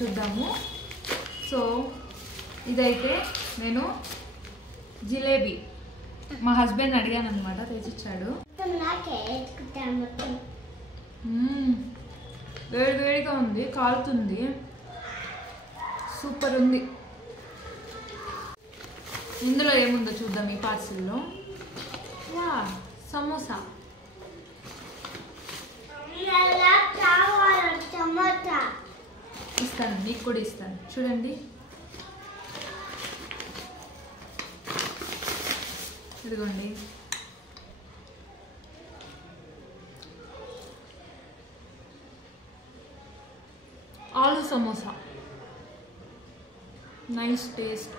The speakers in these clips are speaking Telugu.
చూద్దాము. సో ఇదైతే నేను జిలేబీ మా హస్బెండ్ అడిగాను అనమాట, తెచ్చిచ్చాడు. వేడి వేడిగా ఉంది, కాలుతుంది, సూపర్ ఉంది. ఇందులో ఏముందో చూద్దాం ఈ పార్సిల్లో. వా, సమోసా. ఇస్తాను, నీకు కూడా ఇస్తాను. చూడండి, ఇదిగోండి. ఆలు సమోసా, నైస్ టేస్ట్.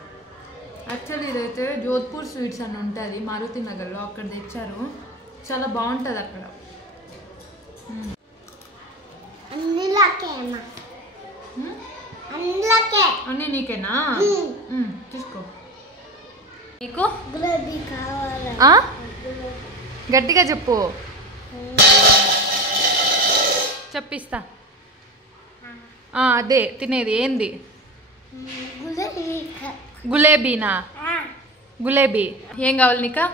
యాక్చువల్లీ ఇదైతే జోధ్పూర్ స్వీట్స్ అని ఉంటుంది మారుతి నగర్లో, అక్కడ తెచ్చారు. చాలా బాగుంటుంది అక్కడ. అన్నీ నీకేనా? తీసుకో. నీకు గట్టిగా చెప్పు, చెప్పిస్తా. అదే తినేది ఏంది? గులేబీనా? గులేబీ. ఏం కావాలి నీకు?